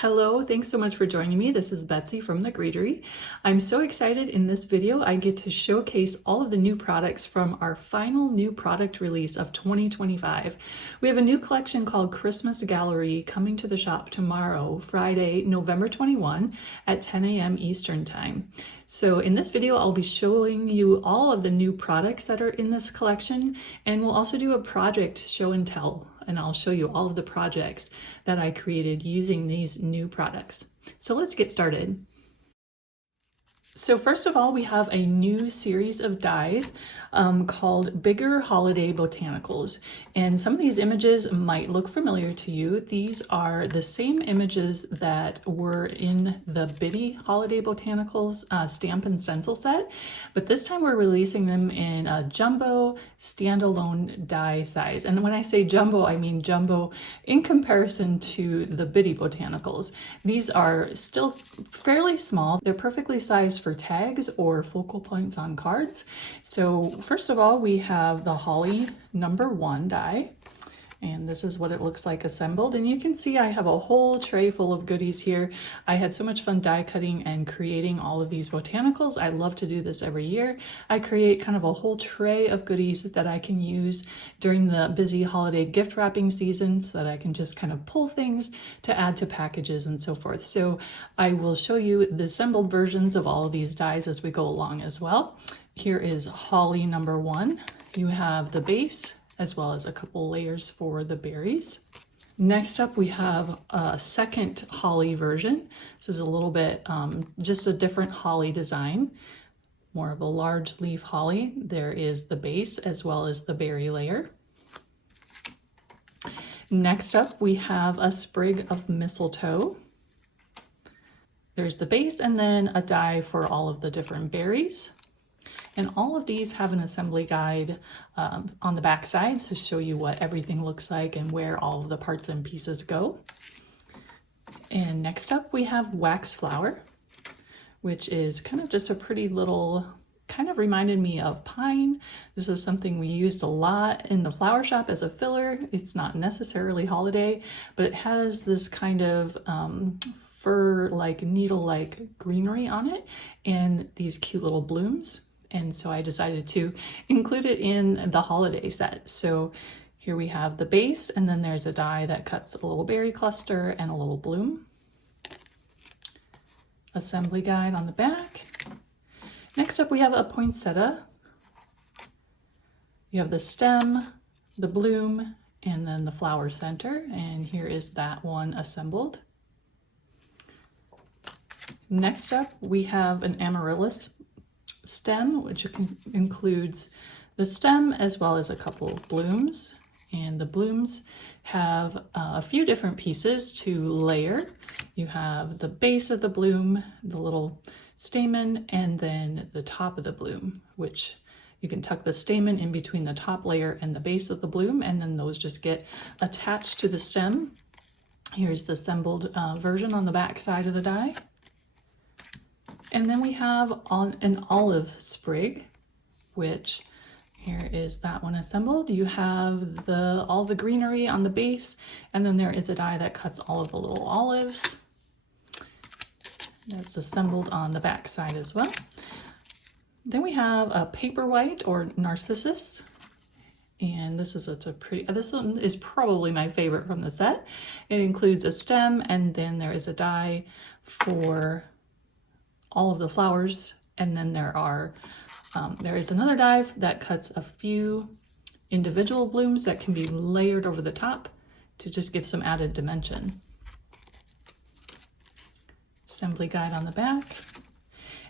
Hello, thanks so much for joining me. This is Betsy from the Greetery. I'm so excited in this video I get to showcase all of the new products from our final new product release of 2025. We have a new collection called Christmas Gallerie coming to the shop tomorrow, Friday, November 21 at 10 a.m. Eastern Time. So in this video, I'll be showing you all of the new products that are in this collection, and we'll also do a project show and tell, and I'll show you all of the projects that I created using these new products. So let's get started. So first of all, we have a new series of dies called Bigger Holiday Botanicals. And some of these images might look familiar to you. These are the same images that were in the Bitty Holiday Botanicals stamp and stencil set, but this time we're releasing them in a jumbo standalone die size. And when I say jumbo, I mean jumbo in comparison to the Bitty Botanicals. These are still fairly small. They're perfectly sized for tags or focal points on cards. So first of all, we have the Holly #1 die, and this is what it looks like assembled. And you can see I have a whole tray full of goodies here. I had so much fun die cutting and creating all of these botanicals. I love to do this every year. I create kind of a whole tray of goodies that I can use during the busy holiday gift wrapping season so that I can just kind of pull things to add to packages and so forth. So I will show you the assembled versions of all of these dies as we go along as well. Here is Holly #1. You have the base as well as a couple layers for the berries. Next up, we have a second holly version. This is a little bit just a different holly design, more of a large leaf holly. There is the base as well as the berry layer. Next up, we have a sprig of mistletoe. There's the base and then a die for all of the different berries. And all of these have an assembly guide on the back side to show you what everything looks like and where all of the parts and pieces go. And next up we have wax flower, which is kind of just a pretty little, kind of reminded me of pine. This is something we used a lot in the flower shop as a filler. It's not necessarily holiday, but it has this kind of fur-like, needle-like greenery on it and these cute little blooms. And so I decided to include it in the holiday set. So here we have the base, and then there's a die that cuts a little berry cluster and a little bloom. Assembly guide on the back. Next up we have a poinsettia. You have the stem, the bloom, and then the flower center. And here is that one assembled. Next up we have an amaryllis stem, which includes the stem as well as a couple of blooms. And the blooms have a few different pieces to layer. You have the base of the bloom, the little stamen, and then the top of the bloom, which you can tuck the stamen in between the top layer and the base of the bloom, and then those just get attached to the stem. Here's the assembled version on the back side of the die. And then we have an olive sprig, which here is that one assembled. You have all the greenery on the base, and then there is a die that cuts all of the little olives. That's assembled on the back side as well. Then we have a paperwhite or narcissus. And this is this one is probably my favorite from the set. It includes a stem, and then there is a die for all of the flowers, and then there is another die that cuts a few individual blooms that can be layered over the top to just give some added dimension. Assembly guide on the back.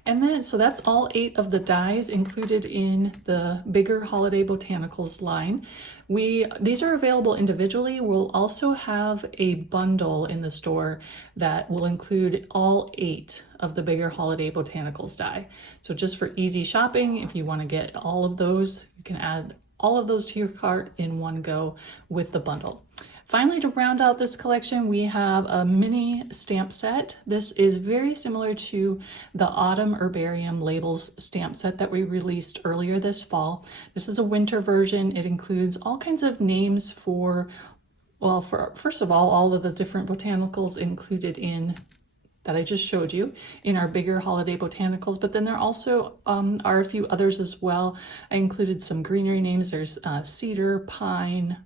And then, so that's all 8 of the dies included in the Bigger Holiday Botanicals line. These are available individually. We'll also have a bundle in the store that will include all 8 of the Bigger Holiday Botanicals die. So just for easy shopping, if you want to get all of those, you can add all of those to your cart in one go with the bundle. Finally, to round out this collection, we have a mini stamp set. This is very similar to the Autumn Herbarium Labels stamp set that we released earlier this fall. This is a winter version. It includes all kinds of names for well, first of all of the different botanicals included in that I just showed you in our bigger holiday botanicals, but then there also are a few others as well. I included some greenery names. There's cedar, pine,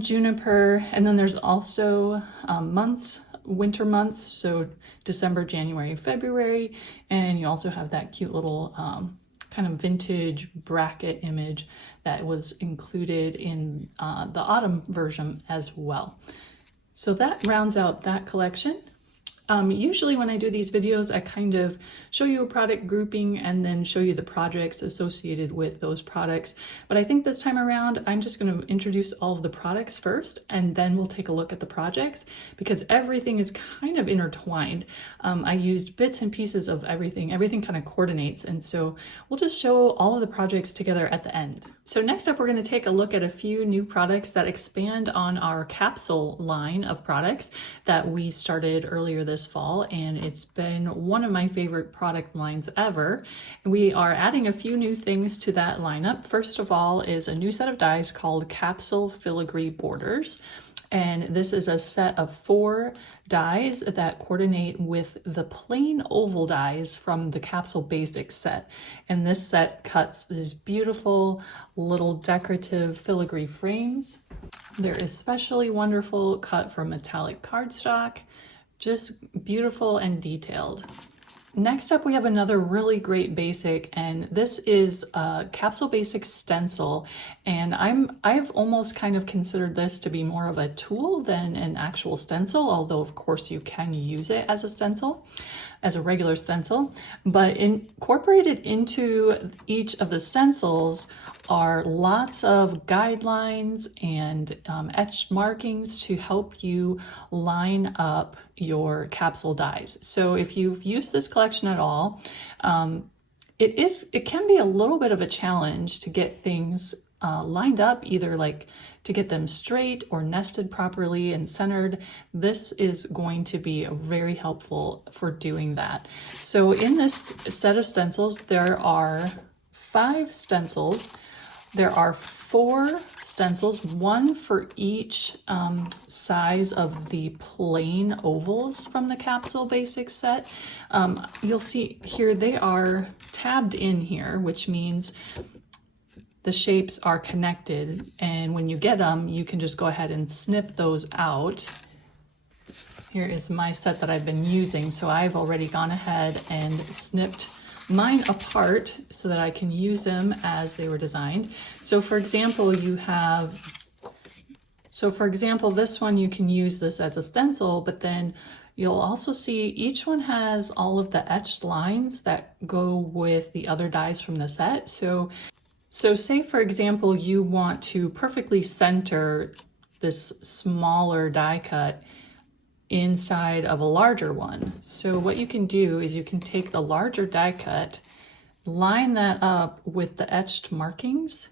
juniper, and then there's also months, winter months, so December, January, February, and you also have that cute little kind of vintage bracket image that was included in the autumn version as well. So that rounds out that collection. Usually when I do these videos, I kind of show you a product grouping and then show you the projects associated with those products. But I think this time around, I'm just going to introduce all of the products first, and then we'll take a look at the projects because everything is kind of intertwined. I used bits and pieces of everything. Everything kind of coordinates. And so we'll just show all of the projects together at the end. So next up, we're going to take a look at a few new products that expand on our Capsule line of products that we started earlier this fall, and it's been one of my favorite product lines ever. We are adding a few new things to that lineup. First of all is a new set of dies called Capsule Filigree Borders. And this is a set of 4 dies that coordinate with the plain oval dies from the Capsule Basics set. And this set cuts these beautiful little decorative filigree frames. They're especially wonderful, cut from metallic cardstock, just beautiful and detailed. Next up, we have another really great basic, and this is a Capsule Basics stencil. And I've almost kind of considered this to be more of a tool than an actual stencil, although of course you can use it as a stencil, as a regular stencil. But incorporated into each of the stencils are lots of guidelines and etched markings to help you line up your capsule dies. So if you've used this collection at all, it can be a little bit of a challenge to get things lined up, either like to get them straight or nested properly and centered. This is going to be very helpful for doing that. So in this set of stencils, there are 5 stencils. There are 4 stencils, 1 for each size of the plain ovals from the Capsule Basics set. You'll see here they are tabbed in here, which means the shapes are connected, and when you get them, you can just go ahead and snip those out. Here is my set that I've been using, so I've already gone ahead and snipped mine apart so that I can use them as they were designed. So for example, this one, you can use this as a stencil, but then you'll also see each one has all of the etched lines that go with the other dies from the set. So say for example, you want to perfectly center this smaller die cut inside of a larger one. So what you can do is you can take the larger die cut, line that up with the etched markings,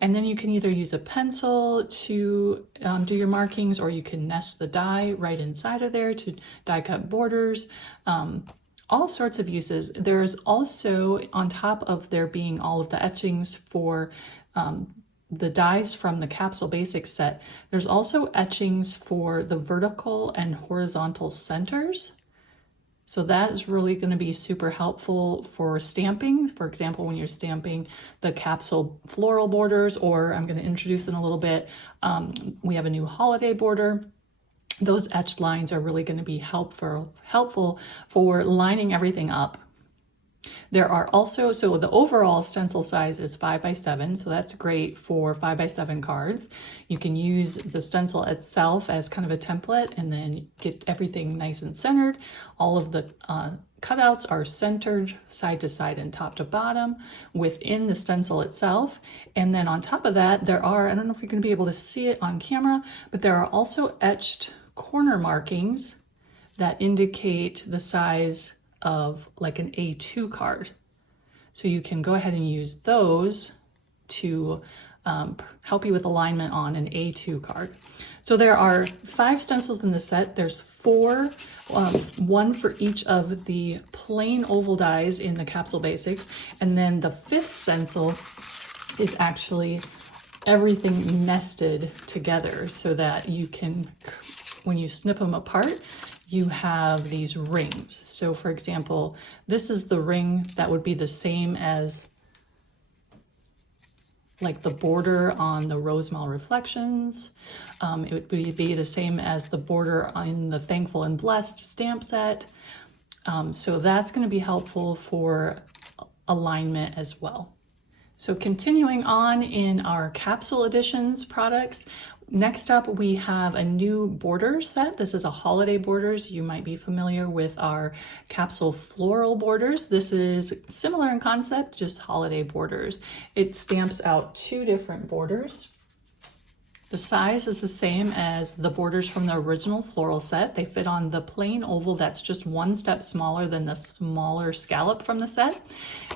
and then you can either use a pencil to do your markings, or you can nest the die right inside of there to die cut borders. All sorts of uses. There's also, on top of there being all of the etchings for the dies from the Capsule Basics set, there's also etchings for the vertical and horizontal centers. So that is really going to be super helpful for stamping. For example, when you're stamping the capsule floral borders, or I'm going to introduce in a little bit, we have a new holiday border. Those etched lines are really going to be helpful for lining everything up. There are also, so the overall stencil size is 5x7, so that's great for 5x7 cards. You can use the stencil itself as kind of a template and then get everything nice and centered. All of the cutouts are centered side to side and top to bottom within the stencil itself. And then on top of that, there are, I don't know if you're going to be able to see it on camera, but there are also etched corner markings that indicate the size of like an A2 card. So you can go ahead and use those to help you with alignment on an A2 card. So there are 5 stencils in the set. There's 4, 1 for each of the plain oval dies in the Capsule Basics. And then the 5th stencil is actually everything nested together so that you can, when you snip them apart, you have these rings. So for example, this is the ring that would be the same as like the border on the Rosemall Reflections. It would be the same as the border on the Thankful and Blessed stamp set. So that's going to be helpful for alignment as well. So continuing on in our Capsule Editions products, next up we have a new border set. This is a holiday borders. You might be familiar with our Capsule floral borders. This is similar in concept, just holiday borders. It stamps out 2 different borders. The size is the same as the borders from the original floral set. They fit on the plain oval that's just 1 step smaller than the smaller scallop from the set.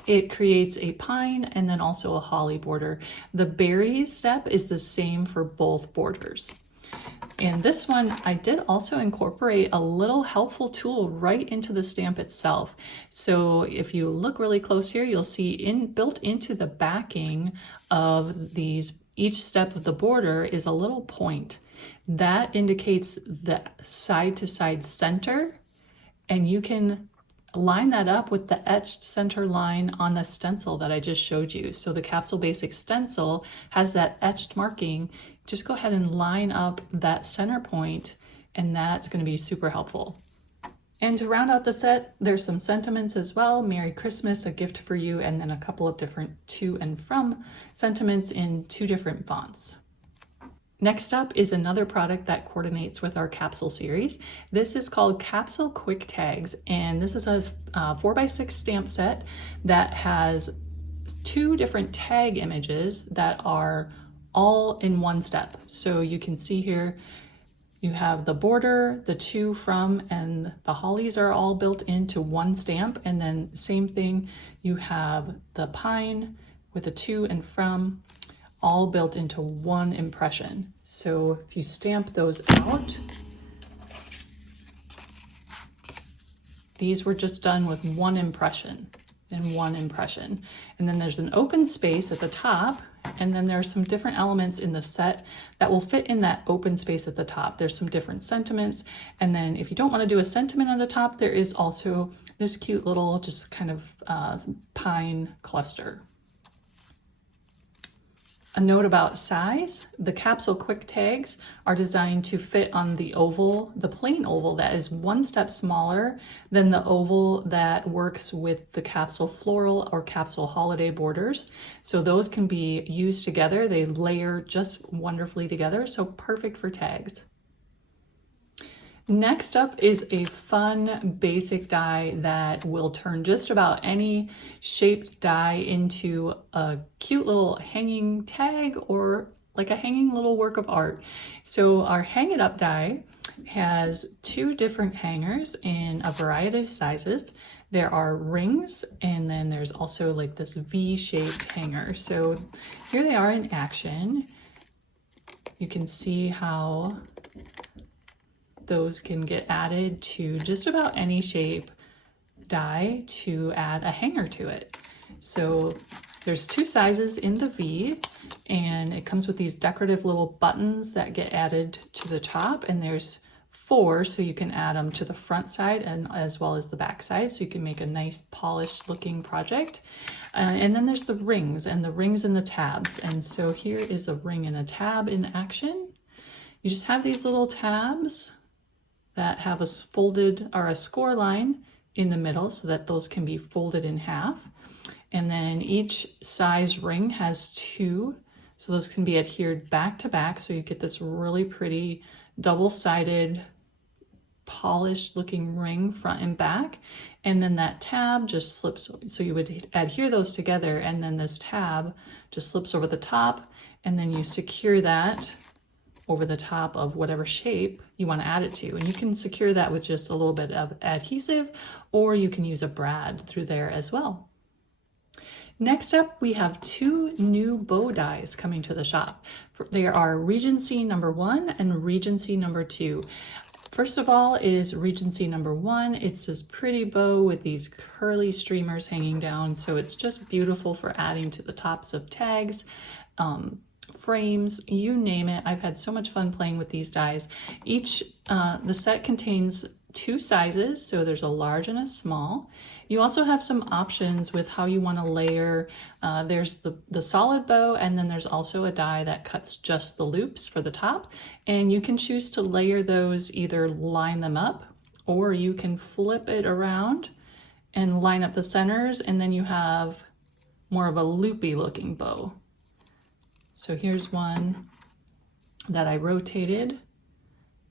It creates a pine and then also a holly border. The berries step is the same for both borders. And this one, I did also incorporate a little helpful tool right into the stamp itself. So if you look really close here, you'll see built into the backing of these, each step of the border is a little point. That indicates the side-to-side center, and you can line that up with the etched center line on the stencil that I just showed you. So the Capsule Basic stencil has that etched marking. Just go ahead and line up that center point, and that's going to be super helpful. And to round out the set, there's some sentiments as well. Merry Christmas, a gift for you, and then a couple of different to and from sentiments in 2 different fonts. Next up is another product that coordinates with our Capsule series. This is called Capsule Quick Tags, and this is a 4x6 stamp set that has 2 different tag images that are all in 1 step. So you can see here, you have the border, the to, from, and the hollies are all built into 1 stamp. And then same thing, you have the pine with a to and from, all built into 1 impression. So if you stamp those out, these were just done with 1 impression and 1 impression. And then there's an open space at the top, and then there are some different elements in the set that will fit in that open space at the top. There's some different sentiments, and then if you don't want to do a sentiment on the top, there is also this cute little just kind of pine cluster. A note about size, the Capsule Quick Tags are designed to fit on the oval, the plain oval that is 1 step smaller than the oval that works with the Capsule Floral or Capsule Holiday borders. So those can be used together. They layer just wonderfully together, so perfect for tags. Next up is a fun basic die that will turn just about any shaped die into a cute little hanging tag or like a hanging little work of art. So our Hang It Up die has 2 different hangers in a variety of sizes. There are rings, and then there's also like this V-shaped hanger. So here they are in action. You can see how those can get added to just about any shape die to add a hanger to it. So there's 2 sizes in the V, and it comes with these decorative little buttons that get added to the top, and there's 4, so you can add them to the front side and as well as the back side, so you can make a nice polished looking project. And then there's the rings and the tabs. And so here is a ring and a tab in action. You just have these little tabs that have a folded or a score line in the middle so that those can be folded in half. And then each size ring has 2, so those can be adhered back to back, so you get this really pretty double-sided polished looking ring front and back. And then that tab just slips, so you would adhere those together, and then this tab just slips over the top, and then you secure that over the top of whatever shape you want to add it to. And you can secure that with just a little bit of adhesive, or you can use a brad through there as well. Next up, we have 2 new bow dies coming to the shop. They are Regency number 1 and Regency number 2. First of all is Regency number 1. It's this pretty bow with these curly streamers hanging down, so it's just beautiful for adding to the tops of tags. frames, you name it. I've had so much fun playing with these dies. The set contains 2 sizes, so there's a large and a small. You also have some options with how you want to layer. There's the solid bow, and then there's also a die that cuts just the loops for the top. And you can choose to layer those, either line them up, or you can flip it around and line up the centers, and then you have more of a loopy looking bow. So here's one that I rotated,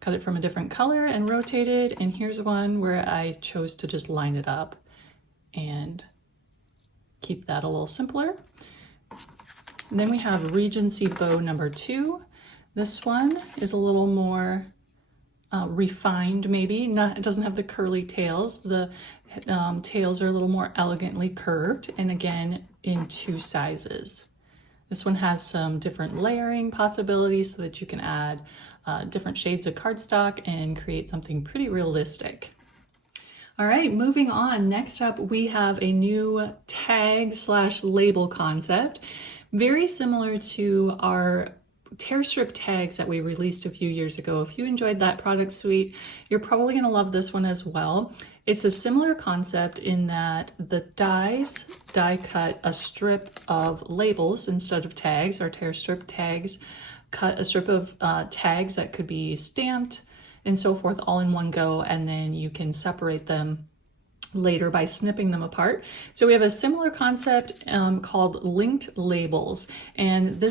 cut it from a different color and rotated, and here's one where I chose to just line it up and keep that a little simpler. And then we have Regency bow number 2. This one is a little more refined, maybe. It doesn't have the curly tails. The tails are a little more elegantly curved, and again in 2 sizes. This one has some different layering possibilities so that you can add different shades of cardstock and create something pretty realistic. All right, moving on. Next up, we have a new tag/label concept, very similar to our tear strip tags that we released a few years ago. If you enjoyed that product suite, you're probably going to love this one as well. It's a similar concept in that the die cut a strip of labels instead of tags. Our tear strip tags cut a strip of tags that could be stamped and so forth all in one go, and then you can separate them later by snipping them apart. So we have a similar concept called linked labels, and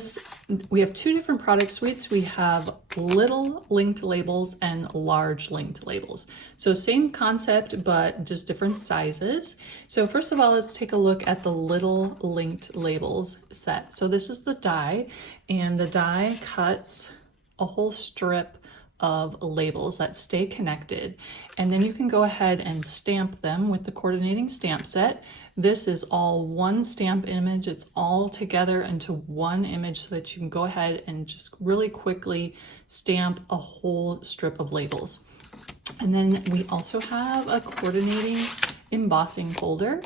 we have 2 different product suites. We have little linked labels and large linked labels. So same concept, but just different sizes. So first of all, let's take a look at the little linked labels set. So this is the die, and the die cuts a whole strip of labels that stay connected, and then you can go ahead and stamp them with the coordinating stamp set. This is all one stamp image. It's all together into one image so that you can go ahead and just really quickly stamp a whole strip of labels. And then we also have a coordinating embossing folder.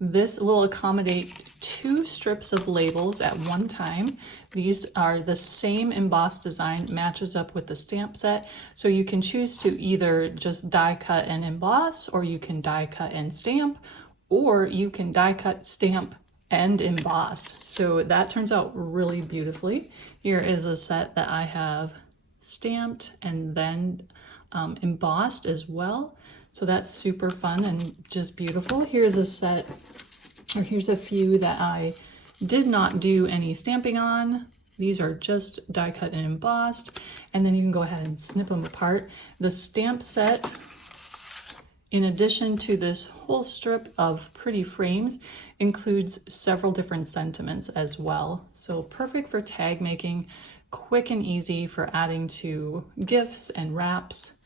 This will accommodate 2 strips of labels at one time. These are the same embossed design, matches up with the stamp set. So you can choose to either just die cut and emboss, or you can die cut and stamp, or you can die cut, stamp, and emboss. So that turns out really beautifully. Here is a set that I have stamped and then embossed as well. So that's super fun and just beautiful. Here's a set, or here's a few that I did not do any stamping on. These are just die cut and embossed, and then you can go ahead and snip them apart. The stamp set, in addition to this whole strip of pretty frames, includes several different sentiments as well. So perfect for tag making, quick and easy for adding to gifts and wraps.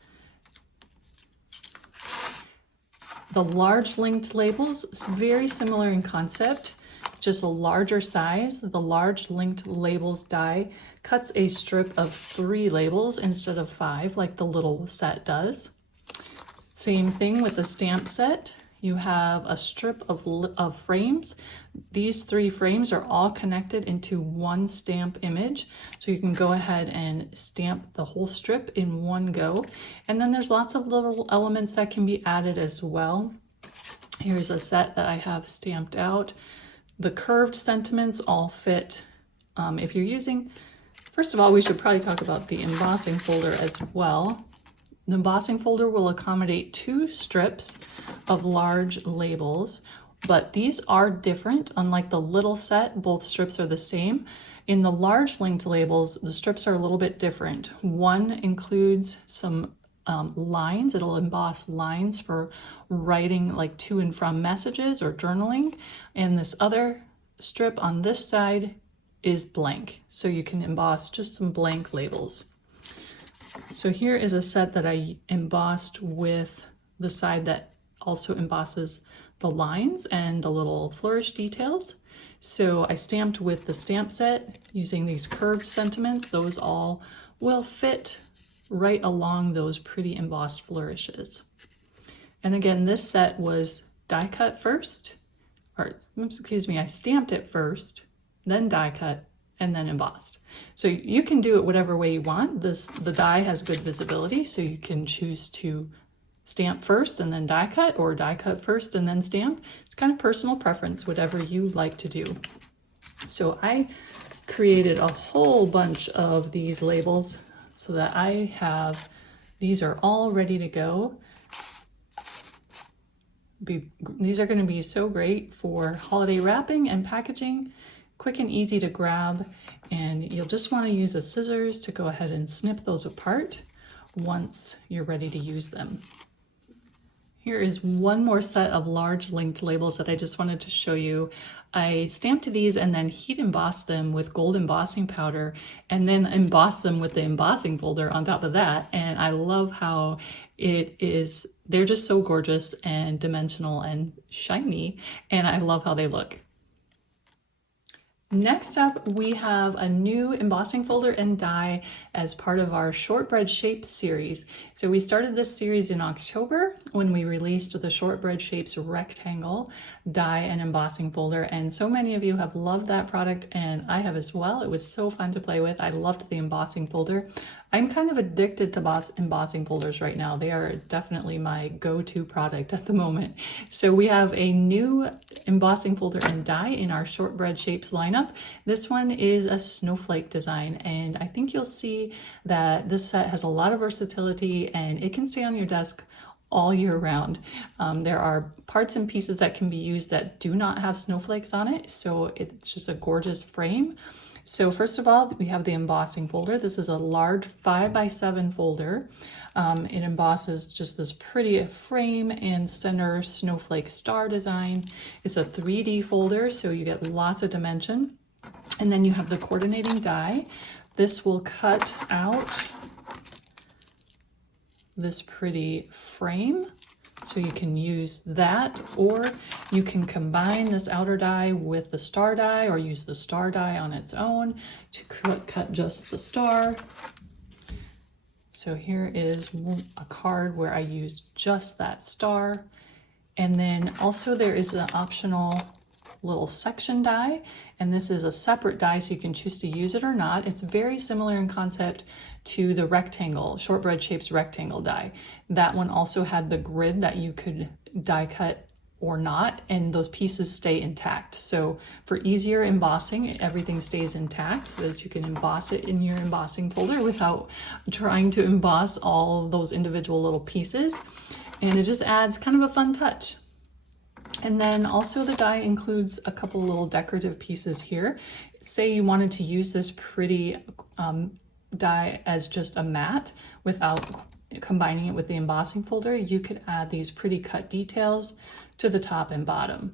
The large linked labels, very similar in concept, just a larger size. The large linked labels die cuts a strip of 3 labels instead of 5 like the little set does. Same thing with the stamp set. You have a strip of frames. These 3 frames are all connected into one stamp image. So you can go ahead and stamp the whole strip in one go. And then there's lots of little elements that can be added as well. Here's a set that I have stamped out. The curved sentiments all fit. If you're using, first of all, we should probably talk about the embossing folder as well. The embossing folder will accommodate 2 strips of large labels, but these are different. Unlike the little set, both strips are the same. In the large linked labels, the strips are a little bit different. One includes some lines. It'll emboss lines for writing like to and from messages or journaling. And this other strip on this side is blank. So you can emboss just some blank labels. So here is a set that I embossed with the side that also embosses the lines and the little flourish details. So I stamped with the stamp set using these curved sentiments. Those all will fit right along those pretty embossed flourishes. And again, this set was die cut first, or excuse me, I stamped it first, then die cut, and then embossed. So you can do it whatever way you want. The die has good visibility, so you can choose to stamp first and then die cut, or die cut first and then stamp. It's kind of personal preference, whatever you like to do. So I created a whole bunch of these labels so that I have, these are all ready to go. These are going to be so great for holiday wrapping and packaging, quick and easy to grab, and you'll just want to use a scissors to go ahead and snip those apart once you're ready to use them. Here is one more set of large linked labels that I just wanted to show you. I stamped these and then heat embossed them with gold embossing powder, and then embossed them with the embossing folder on top of that. And I love how they're just so gorgeous and dimensional and shiny, and I love how they look. Next up, we have a new embossing folder and die as part of our shortbread shapes series. So we started this series in October when we released the shortbread shapes rectangle die and embossing folder, and so many of you have loved that product, and I have as well. It was so fun to play with. I loved the embossing folder. I'm kind of addicted to embossing folders right now. They are definitely my go-to product at the moment. So we have a new embossing folder and die in our shortbread shapes lineup. This one is a snowflake design, and I think you'll see that this set has a lot of versatility and it can stay on your desk all year round. There are parts and pieces that can be used that do not have snowflakes on it, so it's just a gorgeous frame. So first of all, we have the embossing folder. This is a large 5x7 folder. It embosses just this pretty frame and center snowflake star design. It's a 3D folder, so you get lots of dimension. And then you have the coordinating die. This will cut out this pretty frame, so you can use that, or you can combine this outer die with the star die, or use the star die on its own to cut just the star. So here is a card where I used just that star. And then also there is an optional little section die, and this is a separate die, so you can choose to use it or not. It's very similar in concept to the rectangle, shortbread shapes rectangle die. That one also had the grid that you could die cut or not, and those pieces stay intact. So for easier embossing, everything stays intact so that you can emboss it in your embossing folder without trying to emboss all of those individual little pieces. And it just adds kind of a fun touch. And then also the die includes a couple little decorative pieces here. Say you wanted to use this pretty die as just a mat without combining it with the embossing folder, you could add these pretty cut details to the top and bottom.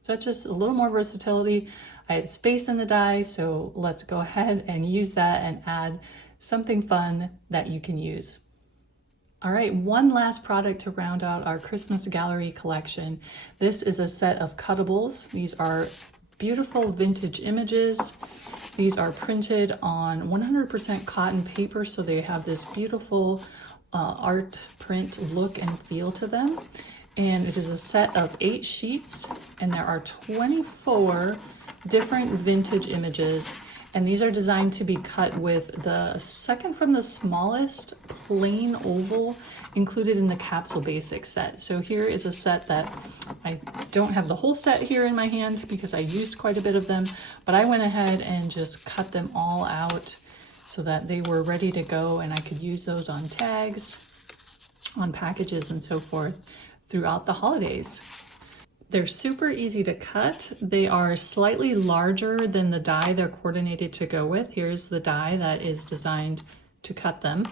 So that's just a little more versatility. I had space in the die, so let's go ahead and use that and add something fun that you can use. All right, one last product to round out our Christmas Gallerie collection. This is a set of cutables. These are beautiful vintage images. These are printed on 100% cotton paper, so they have this beautiful art print look and feel to them. And it is a set of 8 sheets, and there are 24 different vintage images. And these are designed to be cut with the second from the smallest plain oval included in the Capsule Basic set. So here is a set that I don't have the whole set here in my hand because I used quite a bit of them, but I went ahead and just cut them all out so that they were ready to go, and I could use those on tags, on packages, and so forth throughout the holidays. They're super easy to cut. They are slightly larger than the die they're coordinated to go with. Here's the die that is designed to cut them.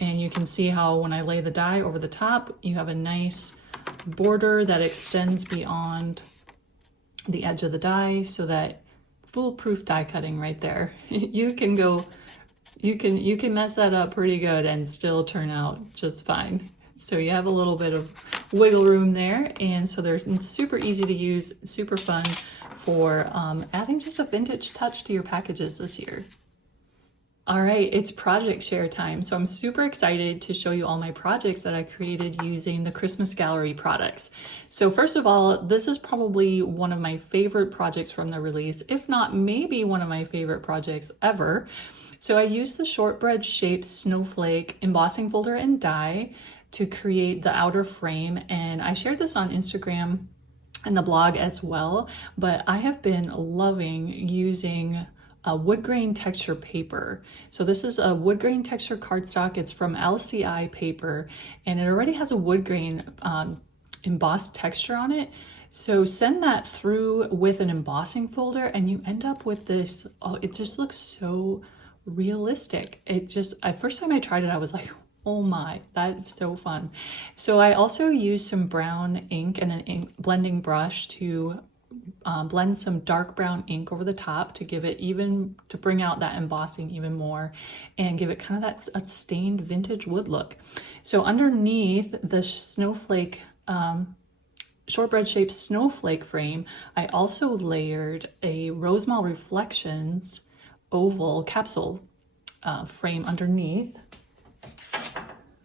And you can see how when I lay the die over the top, you have a nice border that extends beyond the edge of the die, so that foolproof die cutting right there. You can mess that up pretty good and still turn out just fine. So you have a little bit of wiggle room there, and so they're super easy to use, super fun for adding just a vintage touch to your packages this year. All right, it's project share time. So I'm super excited to show you all my projects that I created using the Christmas Gallerie products. So first of all, this is probably one of my favorite projects from the release, if not maybe one of my favorite projects ever. So I used the shortbread shaped Snowflake embossing folder and die to create the outer frame. And I shared this on Instagram and the blog as well, but I have been loving using a wood grain texture paper. So this is a wood grain texture cardstock. It's from LCI paper, and it already has a wood grain embossed texture on it. So send that through with an embossing folder and you end up with this, oh, it just looks so realistic. It just, first time I tried it, I was like, oh my, that's so fun. So I also used some brown ink and an ink blending brush to blend some dark brown ink over the top to give it to bring out that embossing even more and give it kind of that stained vintage wood look. So underneath the snowflake, shortbread shaped snowflake frame, I also layered a Rosemall Reflections oval capsule frame underneath.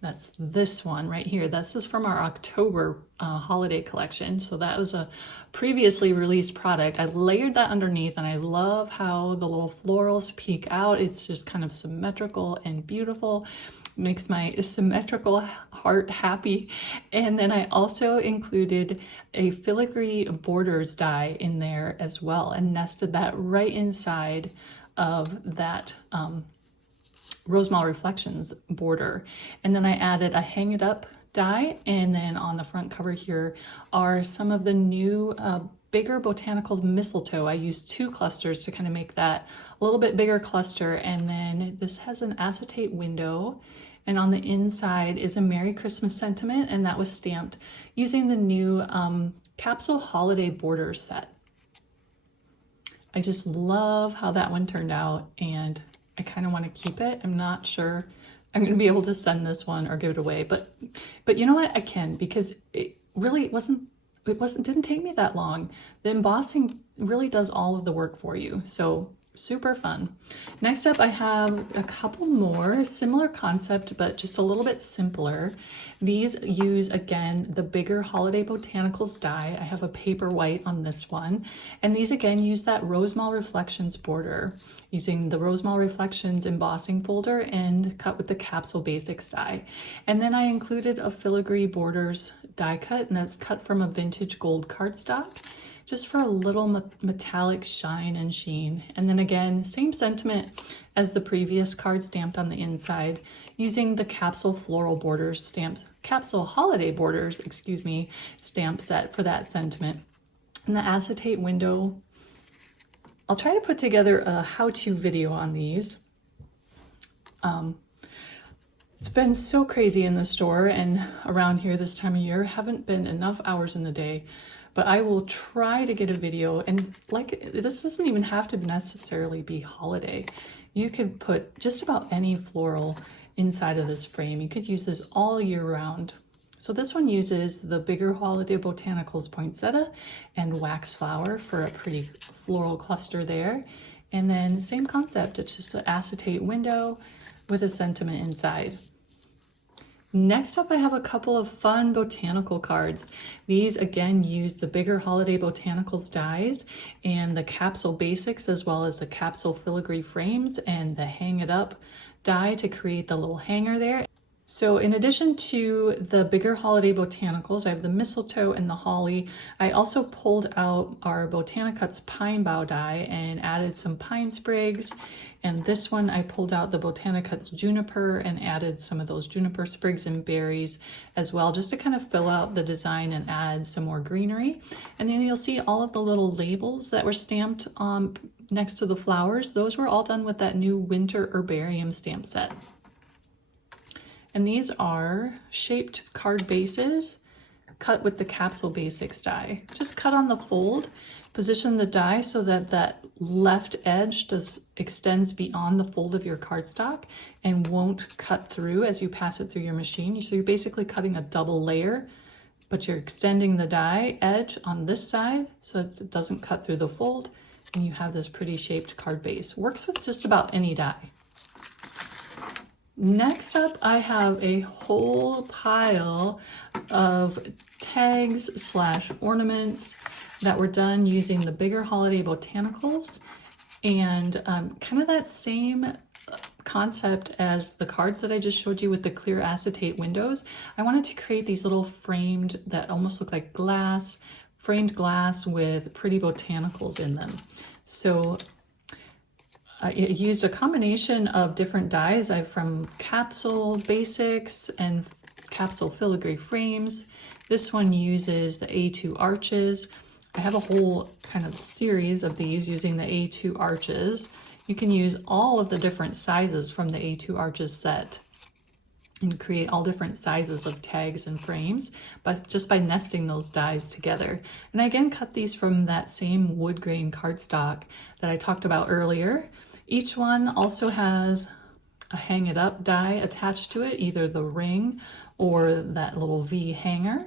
That's this one right here. This is from our October holiday collection. So that was a previously released product. I layered that underneath and I love how the little florals peek out. It's just kind of symmetrical and beautiful. Makes my symmetrical heart happy. And then I also included a filigree borders die in there as well and nested that right inside of that Rosemall Reflections border. And then I added a hang it up die, and then on the front cover here are some of the new bigger Botanical mistletoe. I used 2 clusters to kind of make that a little bit bigger cluster, and then this has an acetate window, and on the inside is a Merry Christmas sentiment, and that was stamped using the new Capsule holiday border set. I just love how that one turned out, and I kind of want to keep it. I'm not sure I'm going to be able to send this one or give it away, but you know what? I can, because it really didn't take me that long. The embossing really does all of the work for you. So super fun. Next up, I have a couple more similar concept, but just a little bit simpler. These use, again, the bigger Holiday Botanicals die. I have a paper white on this one. And these, again, use that Rosemall Reflections border, using the Rosemall Reflections embossing folder and cut with the Capsule Basics die. And then I included a filigree borders die cut, and that's cut from a vintage gold cardstock, just for a little metallic shine and sheen. And then again, same sentiment as the previous card stamped on the inside, using the Capsule floral borders stamps, Capsule holiday borders, excuse me, stamp set for that sentiment. And the acetate window, I'll try to put together a how-to video on these. It's been so crazy in the store and around here this time of year. Haven't been enough hours in the day, but I will try to get a video. And like, this doesn't even have to necessarily be holiday. You could put just about any floral inside of this frame. You could use this all year round. So this one uses the bigger Holiday Botanicals poinsettia and wax flower for a pretty floral cluster there. And then same concept, it's just an acetate window with a sentiment inside. Next up, I have a couple of fun botanical cards. These again use the bigger Holiday Botanicals dies and the Capsule Basics, as well as the Capsule filigree frames and the Hang It Up die to create the little hanger there. So in addition to the bigger Holiday Botanicals, I have the mistletoe and the holly. I also pulled out our Botanicuts pine bough die and added some pine sprigs. And this one, I pulled out the Botanicuts juniper and added some of those juniper sprigs and berries as well, just to kind of fill out the design and add some more greenery. And then you'll see all of the little labels that were stamped next to the flowers. Those were all done with that new winter herbarium stamp set. And these are shaped card bases cut with the Capsule Basics die. Just cut on the fold, position the die so that that left edge extends beyond the fold of your cardstock and won't cut through as you pass it through your machine. So you're basically cutting a double layer, but you're extending the die edge on this side so it doesn't cut through the fold, and you have this pretty shaped card base. Works with just about any die. Next up, I have a whole pile of tags slash ornaments that were done using the bigger holiday botanicals, and kind of that same concept as the cards that I just showed you with the clear acetate windows. I wanted to create these little framed that almost look like glass, framed glass with pretty botanicals in them. So I used a combination of different dies. I've from Capsule Basics and Capsule Filigree Frames. This one uses the A2 arches. I have a whole kind of series of these using the A2 arches. You can use all of the different sizes from the A2 arches set and create all different sizes of tags and frames, but just by nesting those dies together. And I again cut these from that same wood grain cardstock that I talked about earlier. Each one also has a hang it up die attached to it, either the ring or that little V hanger.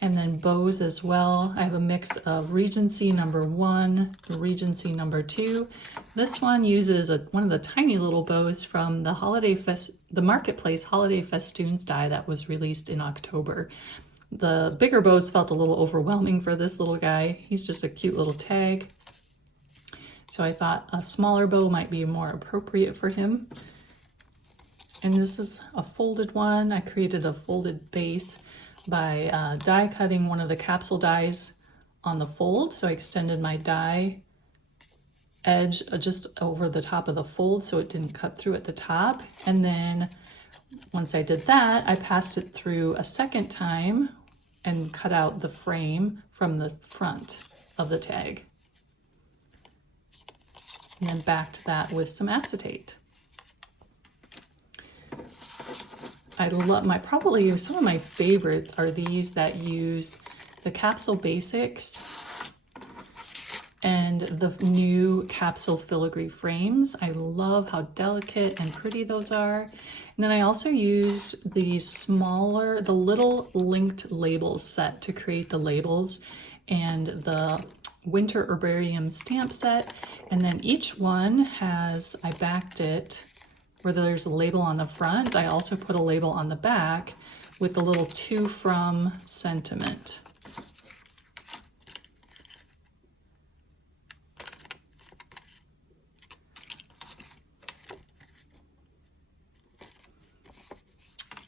And then bows as well. I have a mix of Regency #1, Regency #2. This one uses one of the tiny little bows from the Marketplace Holiday Festoons die that was released in October. The bigger bows felt a little overwhelming for this little guy. He's just a cute little tag. So I thought a smaller bow might be more appropriate for him. And this is a folded one. I created a folded base by die cutting one of the capsule dies on the fold. So I extended my die edge just over the top of the fold so it didn't cut through at the top. And then once I did that, I passed it through a second time and cut out the frame from the front of the tag. And then backed that with some acetate. I love probably some of my favorites are these that use the Capsule Basics and the new Capsule Filigree Frames. I love how delicate and pretty those are. And then I also used the little linked labels set to create the labels, and the Winter Herbarium stamp set. And then each one I backed it where there's a label on the front. I also put a label on the back with the little to from sentiment.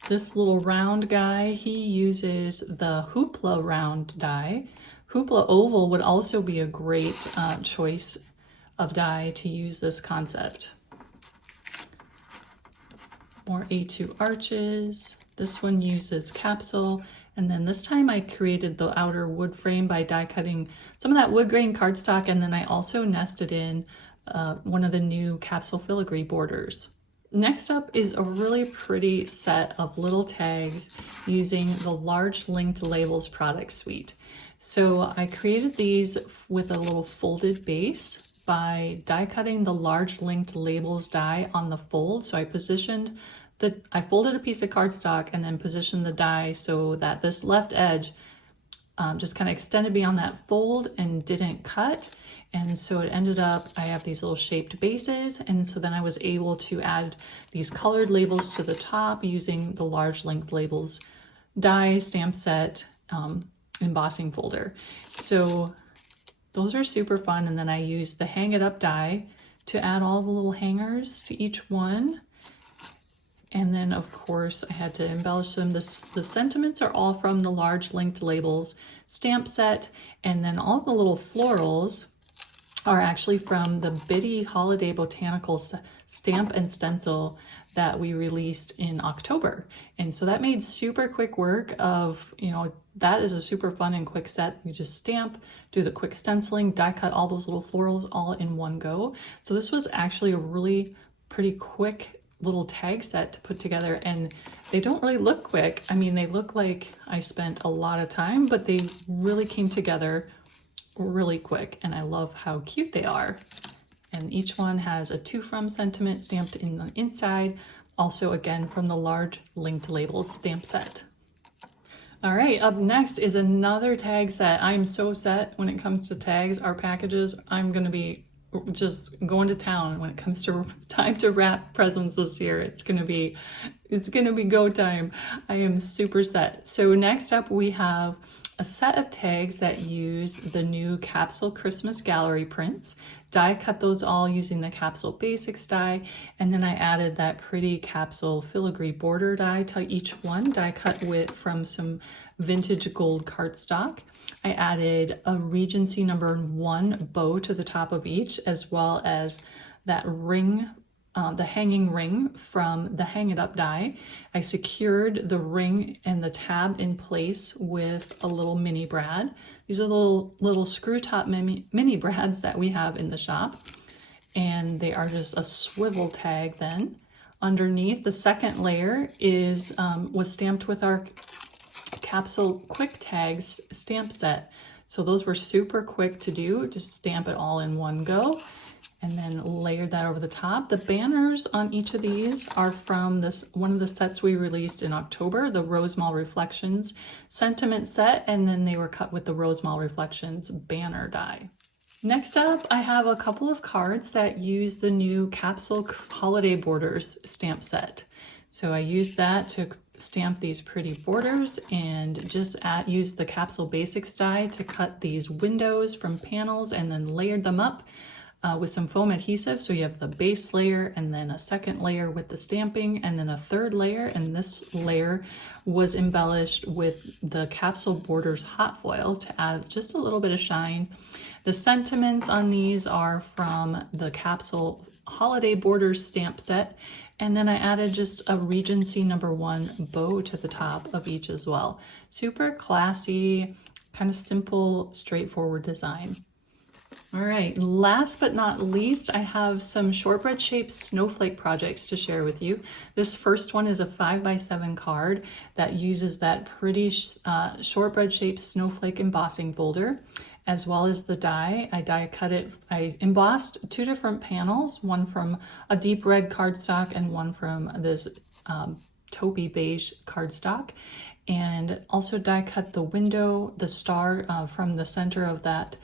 This little round guy, he uses the Hoopla round die. Hoopla oval would also be a great choice of die to use this concept. More A2 arches. This one uses Capsule. And then this time I created the outer wood frame by die cutting some of that wood grain cardstock, and then I also nested in one of the new Capsule Filigree borders. Next up is a really pretty set of little tags using the Large Linked Labels product suite. So I created these with a little folded base by die cutting the Large Linked Labels die on the fold. So I folded a piece of cardstock and then positioned the die so that this left edge just kind of extended beyond that fold and didn't cut. And so it ended up, I have these little shaped bases. And so then I was able to add these colored labels to the top using the Large Linked Labels die stamp set embossing folder. So those are super fun. And then I used the hang it up die to add all the little hangers to each one. And then of course I had to embellish them. The sentiments are all from the Large Linked Labels stamp set. And then all the little florals are actually from the Bitty Holiday Botanical stamp and stencil that we released in October. And so that made super quick work of, that is a super fun and quick set. You just stamp, do the quick stenciling, die cut all those little florals all in one go. So this was actually a really pretty quick little tag set to put together, and they don't really look quick. I mean, they look like I spent a lot of time, but they really came together really quick, and I love how cute they are. And each one has a to from sentiment stamped in the inside, also again from the Large Linked Labels stamp set. All right, up next is another tag set. I'm so set when it comes to tags. Our packages, I'm going to be just going to town when it comes to time to wrap presents this year. It's gonna be go time. I am super set. So next up we have a set of tags that use the new Capsule Christmas Gallerie prints. Die cut those all using the Capsule Basics die, and then I added that pretty Capsule filigree border die to each one, die cut from some vintage gold cardstock. I added a Regency #1 bow to the top of each, as well as that ring, the hanging ring from the Hang It Up die. I secured the ring and the tab in place with a little mini brad. These are little screw top mini brads that we have in the shop, and they are just a swivel tag then. Underneath, the second layer was stamped with our Capsule Quick Tags stamp set. So those were super quick to do, just stamp it all in one go, and then layered that over the top. The banners on each of these are from one of the sets we released in October, the Rosemall Reflections sentiment set, and then they were cut with the Rosemall Reflections banner die. Next up, I have a couple of cards that use the new Capsule Holiday Borders stamp set. So I used that to stamp these pretty borders, and just used the Capsule Basics die to cut these windows from panels, and then layered them up with some foam adhesive. So you have the base layer, and then a second layer with the stamping, and then a third layer, and this layer was embellished with the Capsule Borders hot foil to add just a little bit of shine. The sentiments on these are from the Capsule Holiday Borders stamp set, and then I added just a Regency #1 bow to the top of each as well. Super classy, kind of simple, straightforward design. All right, last but not least, I have some shortbread shaped snowflake projects to share with you. This first one is a 5x7 card that uses that pretty shortbread shaped snowflake embossing folder, as well as the die. I die cut it. I embossed two different panels, one from a deep red cardstock and one from this taupey beige cardstock, and also die cut the window, the star from the center of that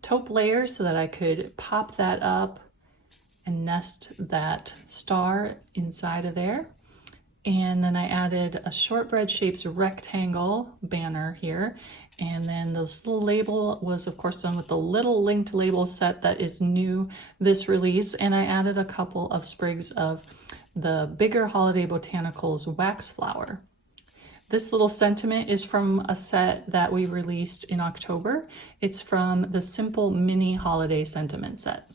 taupe layer so that I could pop that up and nest that star inside of there. And then I added a shortbread shapes rectangle banner here. And then this little label was of course done with the little linked label set that is new this release. And I added a couple of sprigs of the bigger Holiday Botanicals wax flower. This little sentiment is from a set that we released in October. It's from the Simple Mini Holiday Sentiment set.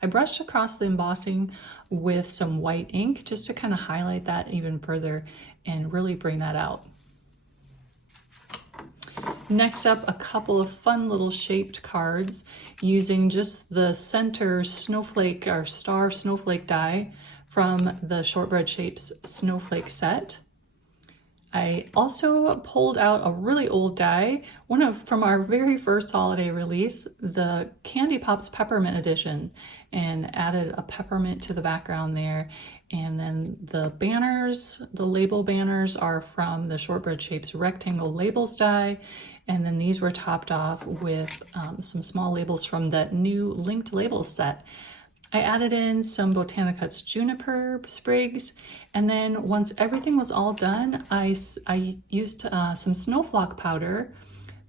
I brushed across the embossing with some white ink just to kind of highlight that even further and really bring that out. Next up, a couple of fun little shaped cards using just the center snowflake or star snowflake die from the Shortbread Shapes snowflake set. I also pulled out a really old die, from our very first holiday release, the Candy Pops Peppermint Edition, and added a peppermint to the background there. And then the banners, the label banners are from the Shortbread Shapes Rectangle Labels die. And then these were topped off with some small labels from that new linked labels set. I added in some Botanical's juniper sprigs, and then once everything was all done, I used some snowflock powder.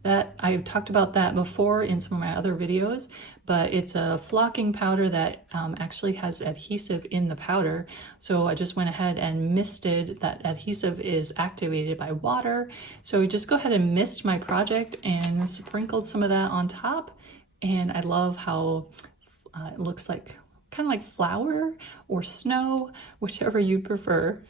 That I've talked about that before in some of my other videos, but it's a flocking powder that actually has adhesive in the powder. So I just went ahead and misted. That adhesive is activated by water. So I just go ahead and mist my project and sprinkled some of that on top. And I love how it looks like kind of like flour or snow, whichever you prefer.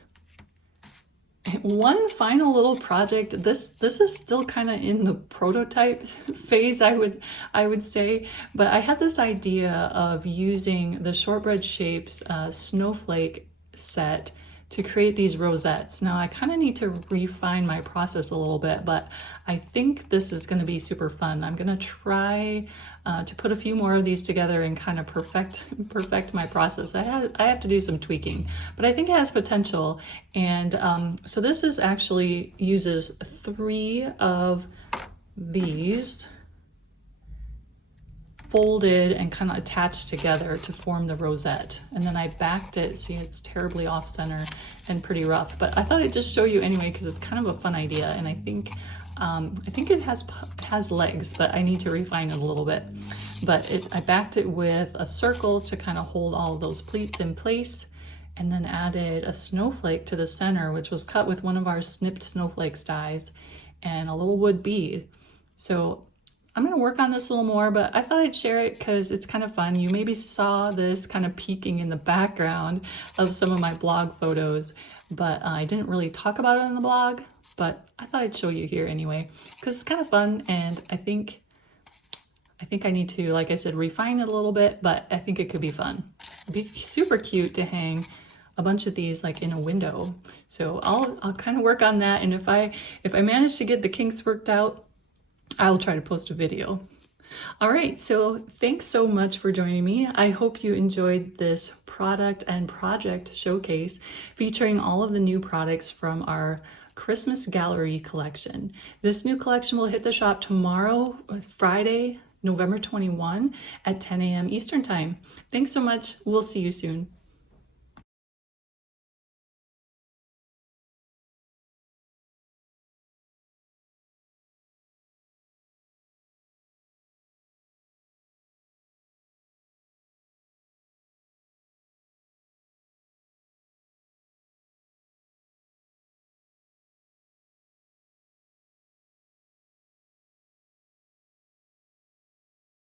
One final little project. This is still kind of in the prototype phase, I would say, but I had this idea of using the Shortbread Shapes snowflake set to create these rosettes. Now I kind of need to refine my process a little bit, but I think this is going to be super fun. I'm going to try to put a few more of these together and kind of perfect my process. I have to do some tweaking, but I think it has potential. And so this is actually uses 3 of these folded and kind of attached together to form the rosette. And then I backed it. See, it's terribly off center and pretty rough, but I thought I'd just show you anyway because it's kind of a fun idea, and I think it has legs, but I need to refine it a little bit. But I backed it with a circle to kind of hold all of those pleats in place, and then added a snowflake to the center, which was cut with one of our snipped snowflakes dies, and a little wood bead. So I'm going to work on this a little more, but I thought I'd share it because it's kind of fun. You maybe saw this kind of peeking in the background of some of my blog photos, but I didn't really talk about it in the blog, but I thought I'd show you here anyway because it's kind of fun, and I think I need to, like I said, refine it a little bit, but I think it could be fun. It'd be super cute to hang a bunch of these like in a window. So I'll kind of work on that, and if I manage to get the kinks worked out, I'll try to post a video. All right, so thanks so much for joining me. I hope you enjoyed this product and project showcase featuring all of the new products from our Christmas Gallerie collection. This new collection will hit the shop tomorrow, Friday, November 21 at 10 a.m. Eastern Time. Thanks so much. We'll see you soon.